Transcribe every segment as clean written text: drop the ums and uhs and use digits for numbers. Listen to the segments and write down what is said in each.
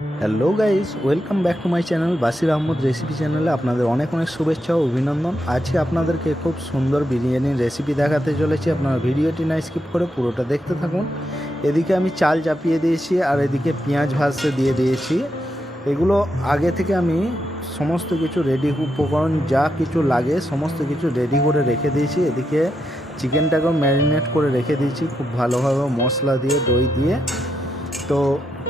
Hello guys, welcome back to my channel Basir Ahmad recipe চ্যানেলে আপনাদের অনেক অনেক শুভেচ্ছা ও অভিনন্দন। আজকে আপনাদেরকে খুব সুন্দর বিরিয়ানির রেসিপি দেখাতে চলেছি। আপনারা ভিডিওটি না স্কিপ করে পুরোটা দেখতে থাকুন। এদিকে আমি চাল চাপিয়ে দিয়েছি আর এদিকে পেঁয়াজ ভাজতে দিয়ে দিয়েছি। এগুলো আগে থেকে আমি সমস্ত কিছু রেডি, উপকরণ যা কিছু লাগে সমস্ত কিছু রেডি করে রেখে দিয়েছি। এদিকে চিকেনটাকেও ম্যারিনেট করে রেখে দিয়েছি খুব ভালোভাবে মশলা দিয়ে, দই দিয়ে। তো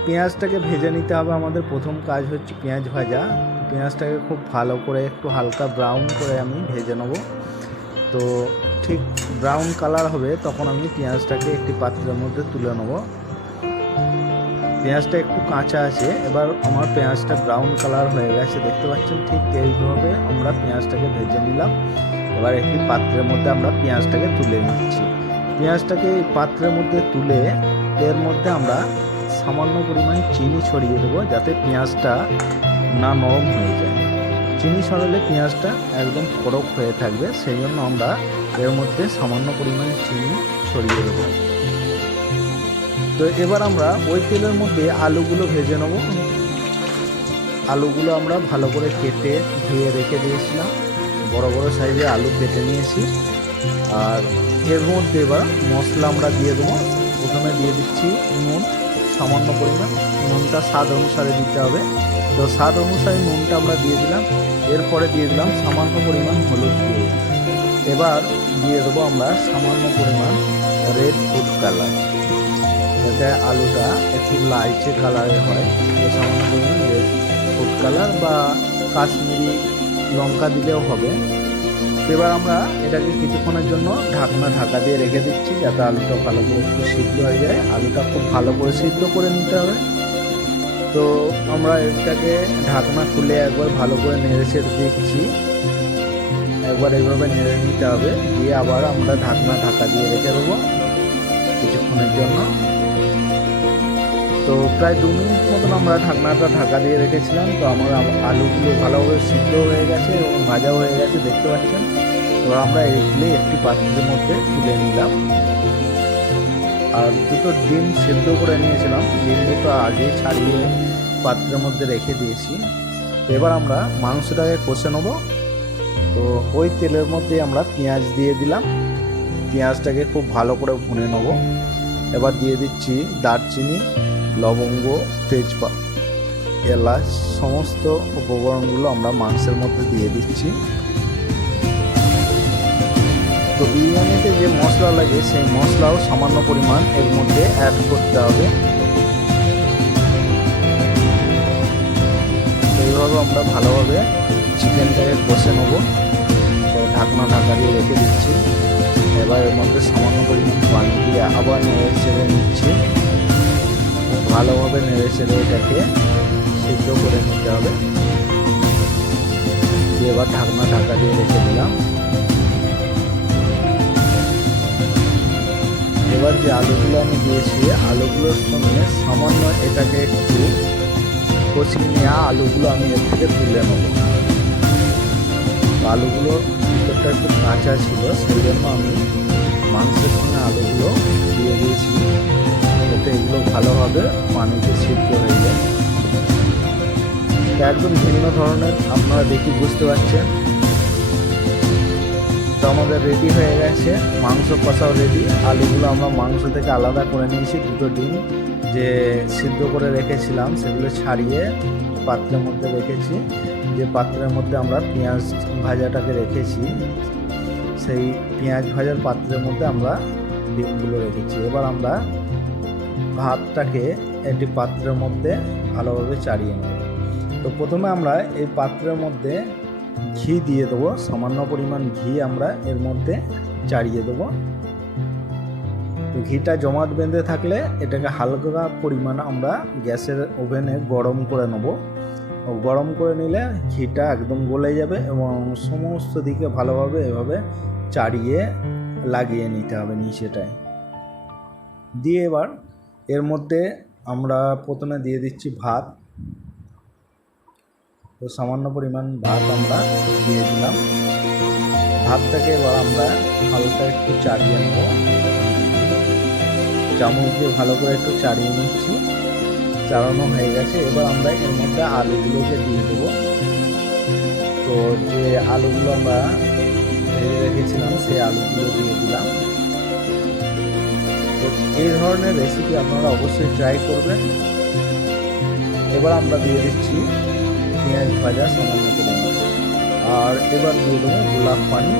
পেঁয়াজটাকে ভেজে নিতে হবে। আমাদের প্রথম কাজ হচ্ছে পেঁয়াজ ভাজা। পেঁয়াজটাকে খুব ভালো করে একটু হালকা ব্রাউন করে আমি ভেজে নেব। তো ঠিক ব্রাউন কালার হবে তখন আমি পেঁয়াজটাকে একটি পাত্রের মধ্যে তুলে নেব। পেঁয়াজটা একটু কাঁচা আছে, এবার আমার পেঁয়াজটা ব্রাউন কালার হয়ে গেছে দেখতে পাচ্ছেন। ঠিক এইভাবে আমরা পেঁয়াজটাকে ভেজে নিলাম। এবার একটি পাত্রের মধ্যে আমরা পেঁয়াজটাকে তুলে নিচ্ছি। পেঁয়াজটাকে এই পাত্রের মধ্যে তুলে এর মধ্যে আমরা সামান্য পরিমাণ চিনি ছড়িয়ে দেবো, যাতে পেঁয়াজটা না নরম হয়ে যায়। চিনি ছড়ালে পেঁয়াজটা একদম কড়ক হয়ে থাকবে, সেই জন্য আমরা এর মধ্যে সামান্য পরিমাণ চিনি ছড়িয়ে দেবো। তো এবার আমরা ওই তেলের মধ্যে আলুগুলো ভেজে নেব। আলুগুলো আমরা ভালো করে কেটে ধুয়ে রেখে দিয়েছিলাম, বড় বড় সাইজে আলু কেটে নিয়েছি। আর এর মধ্যে এবার মশলা আমরা দিয়ে দেবো। প্রথমে দিয়ে দিচ্ছি নুন, সামান্য পরিমাণ। নুনটা স্বাদ অনুসারে দিতে হবে, তো স্বাদ অনুসারে নুনটা আমরা দিয়ে দিলাম। এরপরে দিয়ে দিলাম সামান্য পরিমাণ হলুদ দিয়ে। এবার দিয়ে দেবো আমরা সামান্য পরিমাণ রেড ফুড কালার, যাতে আলুটা একটু লালচে কালারের হয়। তো সামান্য পরিমাণ রেড ফুড কালার বা কাশ্মীরি লঙ্কা দিলেও হবে। এবার আমরা এটাকে কিছুক্ষণের জন্য ঢাকা দিয়ে রেখে দিচ্ছি, যাতে আলুটা ভালো করে একটু সিদ্ধ হয়ে যায়। আলুটা খুব ভালো করে সিদ্ধ করে নিতে হবে। তো আমরা এটাকে ঢাকনা খুলে একবার ভালো করে নেড়ে ছেড়ে দিচ্ছি। একবার এইভাবে নেড়ে নিতে হবে, দিয়ে আবার আমরা ঢাকা দিয়ে রেখে দেবো কিছুক্ষণের জন্য। তো প্রায় 2 মিনিট মতন আমরা ঢাকা দিয়ে রেখেছিলাম। তো আমার আলুগুলো ভালোভাবে সিদ্ধ হয়ে গেছে এবং ভাজা হয়ে গেছে দেখতে পাচ্ছেন। তো আমরা এগুলো একটি পাত্রের মধ্যে তুলে নিলাম। আর দুটো ডিম সিদ্ধ করে নিয়েছিলাম, ডিম দুটো আগে ছাড়িয়ে পাত্রের মধ্যে রেখে দিয়েছি। এবার আমরা মাংসটাকে কষে নেব। তো ওই তেলের মধ্যে আমরা পেঁয়াজ দিয়ে দিলাম। পেঁয়াজটাকে খুব ভালো করে ভুনে নেব। এবার দিয়ে দিচ্ছি দারচিনি, লবঙ্গ, তেজপাতা, এলাচ, সমস্ত উপকরণগুলো আমরা মাংসের মধ্যে দিয়ে দিচ্ছি। তো বিরিয়ানিতে যে মশলা লাগে সেই মশলাও সামান্য পরিমাণ এর মধ্যে অ্যাড করতে হবে। এইভাবে আমরা ভালোভাবে চিকেনটাকে কষে নেব। তো ঢাকা দিয়ে রেখে দিচ্ছি। এবার এর মধ্যে সামান্য পরিমাণ পানি দিয়ে আবার নেড়ে ছেড়ে নিচ্ছি। ভালোভাবে নেড়ে ছেড়ে এটাকে সিদ্ধ করে নিতে হবে। এবার ঢাকা দিয়ে রেখে দিলাম। এবার যে আলুগুলো আমি দিয়েছি, আলুগুলোর সঙ্গে সামান্য এটাকে একটু কষিয়ে নিয়ে আলুগুলো আমি এর থেকে তুলে নেব। আলুগুলো ভিতরটা একটু কাঁচা ছিল, সেই জন্য আমি মাংসের সঙ্গে আলুগুলো দিয়ে দিয়েছি, যাতে এগুলো ভালোভাবে পানিতে সিদ্ধ হয়ে যায়। একদম ভিন্ন ধরনের, আপনারা দেখি বুঝতে পারছেন। তো আমাদের রেডি হয়ে গেছে, মাংস কষাও রেডি। আলুগুলো আমরা মাংস থেকে আলাদা করে নিয়েছি। দুটো ডিম যে সিদ্ধ করে রেখেছিলাম সেগুলো ছাড়িয়ে পাত্রের মধ্যে রেখেছি। যে পাত্রের মধ্যে আমরা পেঁয়াজ ভাজাটাকে রেখেছি, সেই পেঁয়াজ ভাজার পাত্রের মধ্যে আমরা ডিমগুলো রেখেছি। এবার আমরা ভাতটাকে একটি পাত্রের মধ্যে ভালোভাবে চাড়িয়ে নেব। তো প্রথমে আমরা এই পাত্রের মধ্যে ঘি দিয়ে দেবো। সামান্য পরিমাণ ঘি আমরা এর মধ্যে চাড়িয়ে দেবো। ঘিটা জমাট বেঁধে থাকলে এটাকে হালকা পরিমাণ আমরা গ্যাসের ওভেনে গরম করে নেব। গরম করে নিলে ঘিটা একদম গলে যাবে এবং সমস্ত দিকে ভালোভাবে এভাবে চাড়িয়ে লাগিয়ে নিতে হবে নিচেটায় দিয়ে। এবার এর মধ্যে আমরা প্রথমে দিয়ে দিচ্ছি ভাত। তো সামান্য পরিমাণ ভাত আমরা দিয়ে দিলাম। ভাতটাকে এবার আমরা হালকা একটু চাড়িয়ে নেব, চামচ দিয়ে ভালো করে একটু চাড়িয়ে নিচ্ছি। চাড়ানো হয়ে গেছে। এবার আমরা এর মধ্যে আলুগুলোকে দিয়ে দেবো। তো যে আলুগুলো আমরা ভেজে রেখেছিলাম সেই আলুগুলো দিয়ে দিলাম। তো এই ধরনের রেসিপি আপনারা অবশ্যই ট্রাই করবেন। এবার আমরা দিয়ে দিচ্ছি পেঁয়াজ ভাজা সামান্য পরিমাণ, আর এবার দিয়ে দেবো গোলাপ পানি,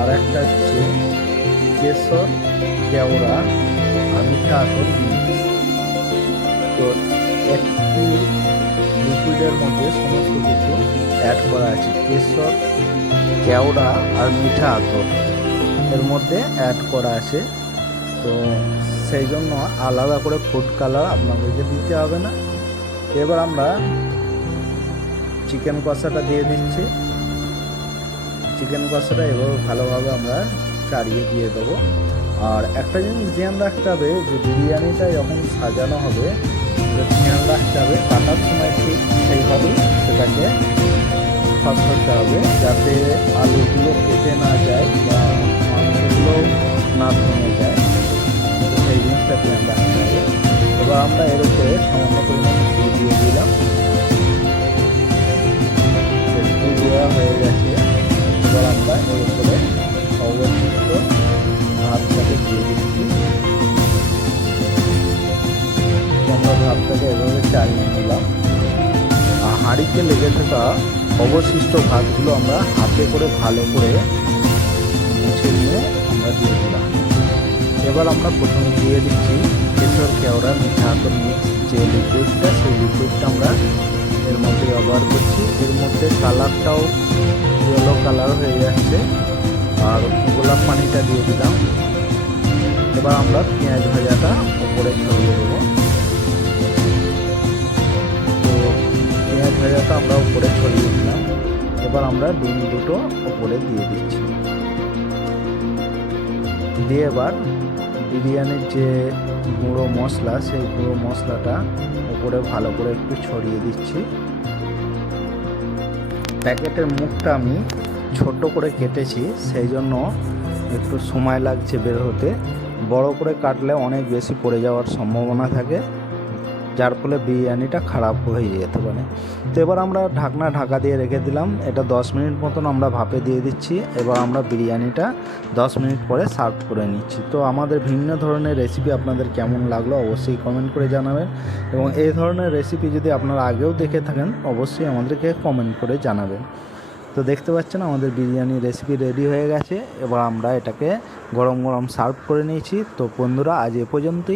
আর একটা হচ্ছে কেশর, কেওড়া আর মিঠা আতর মিক্স। তো একটি লিকুইডের মধ্যে সমস্ত কিছু অ্যাড করা আছে। কেশর, কেওড়া আর মিঠা আতর এর মধ্যে অ্যাড করা আছে। তো সেই জন্য আলাদা করে ফুড কালার আপনাদেরকে দিতে হবে না। এবার আমরা চিকেন কষাটা দিয়ে দিচ্ছি। চিকেন কষাটা এভাবে ভালোভাবে আমরা চাড়িয়ে দিয়ে দেবো। আর একটা জিনিস ধ্যান রাখতে হবে যে বিরিয়ানিটা যখন সাজানো হবে ধ্যান রাখতে হবে কাটার সময় ঠিক সেইভাবেই সেটাকে ফাঁস করতে হবে, যাতে আলুগুলো কেটে না যায় বা মাংসগুলো না ভেঙে যায়। তো সেই জিনিসটা ধ্যান রাখতে হবে। এবার আমরা এর উপরে সামান্য পরিমাণ ঘি দিয়ে দিলাম। ঘি দেওয়া হয়ে গেছে। এবার আমরা এর উপরে অবশিষ্ট ভাতটাকে দিয়ে দিচ্ছি। আমরা ভাতটাকে এভাবে চালিয়ে নিলাম। আর হাঁড়িতে লেগে থাকা অবশিষ্ট ভাতগুলো আমরা হাতে করে ভালো করে মুছে নিয়ে আমরা দিয়ে দিলাম। এবার আমরা প্রথমে দিয়ে দিচ্ছি কেশর, কেওড়া, মিঠা আতর মিক্স যে লিকুইডটা, সেই লিকুইডটা আমরা এর মধ্যে ব্যবহার করছি। এর মধ্যে কালারটাও ইয়েলো কালার হয়ে যাচ্ছে। আর গোলাপ পানিটা দিয়ে দিলাম। এবার আমরা পেঁয়াজ ভাজাটা উপরে ছড়িয়ে দেবো। তো পেঁয়াজ ভাজাটা আমরা উপরে ছড়িয়ে দিলাম। এবার আমরা ডিম দুটো উপরে দিয়ে দিচ্ছি। দিয়ে এবার বিরিয়ানির যে গুঁড়ো মশলা, সেই গুঁড়ো মশলাটা উপরে ভালো করে একটু ছড়িয়ে দিচ্ছি। প্যাকেটের মুখটা আমি ছোট করে কেটেছি, সেই জন্য একটু সময় লাগছে বের হতে। বড় করে কাটলে অনেক বেশি পড়ে যাওয়ার সম্ভাবনা থাকে, যার ফলে বিরিয়ানিটা খারাপ হয়ে যেতে পারে। তো এবার আমরা ঢাকা দিয়ে রেখে দিলাম। এটা 10 মিনিট মতন আমরা ভাপে দিয়ে দিচ্ছি। এবার আমরা বিরিয়ানিটা 10 মিনিট পরে সার্ভ করে নিচ্ছি। তো আমাদের ভিন্ন ধরনের রেসিপি আপনাদের কেমন লাগলো অবশ্যই কমেন্ট করে জানাবেন, এবং এই ধরনের রেসিপি যদি আপনারা আগেও দেখে থাকেন অবশ্যই আমাদেরকে কমেন্ট করে জানাবেন। তো দেখতে পাচ্ছেন আমাদের বিরিয়ানি রেসিপি রেডি হয়ে গেছে। এবার আমরা এটাকে গরম গরম সার্ভ করে নিয়েছি। তো বন্ধুরা আজ এ পর্যন্তই।